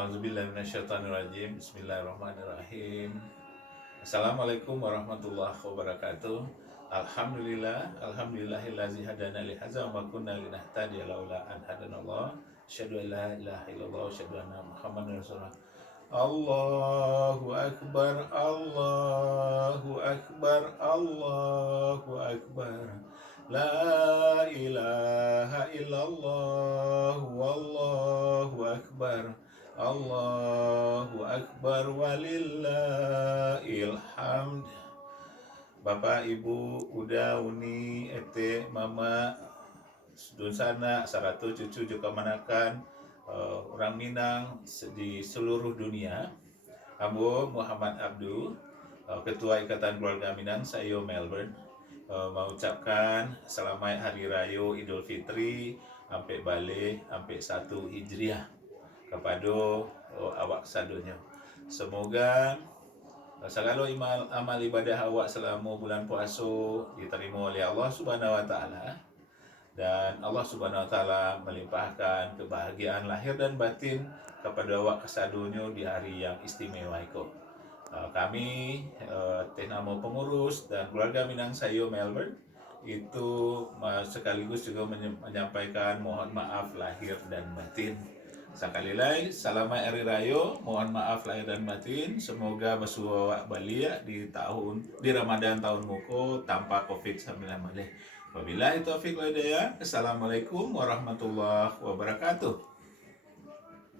Auzubillahiminasyaitonirrajim. Bismillahirrahmanirrahim. Assalamualaikum warahmatullahi wabarakatuh. Alhamdulillahillazi hadana li hadza wa ma kunna linahtadiya laula an hadanallah. Asyhadu an la ilaha illallah wa asyhadu anna Muhammadar Rasulullah. Allahu akbar, Allahu akbar, Allahu akbar. La ilaha illallah wallahu akbar. Allahu akbar walillahil hamd. Bapak, Ibu, Uda, Uni, Ete, Mama, Dunsana, Saratu, cucu juga manakan orang Minang di seluruh dunia. Ambo Muhammad Abdu, Ketua Ikatan Keluarga Minang, saya Melbourne, mengucapkan selamat Hari Raya Idul Fitri sampai balik sampai 1 Hijriah kepada awak sadunya. Semoga segala amal ibadah awak selama bulan puasa diterima oleh Allah Subhanahu wa taala, dan Allah Subhanahu wa taala melimpahkan kebahagiaan lahir dan batin kepada awak kesadunya di hari yang istimewa itu. Kami nama pengurus dan keluarga Minang Sayo Melbourne itu sekaligus juga menyampaikan mohon maaf lahir dan batin. Sekali lagi, selamat Hari Raya, mohon maaf lahir dan batin. Semoga bersuara balik di Ramadan tahun muka tanpa COVID-19. Wabillahi taufiq wal hidayah. Assalamualaikum warahmatullahi wabarakatuh.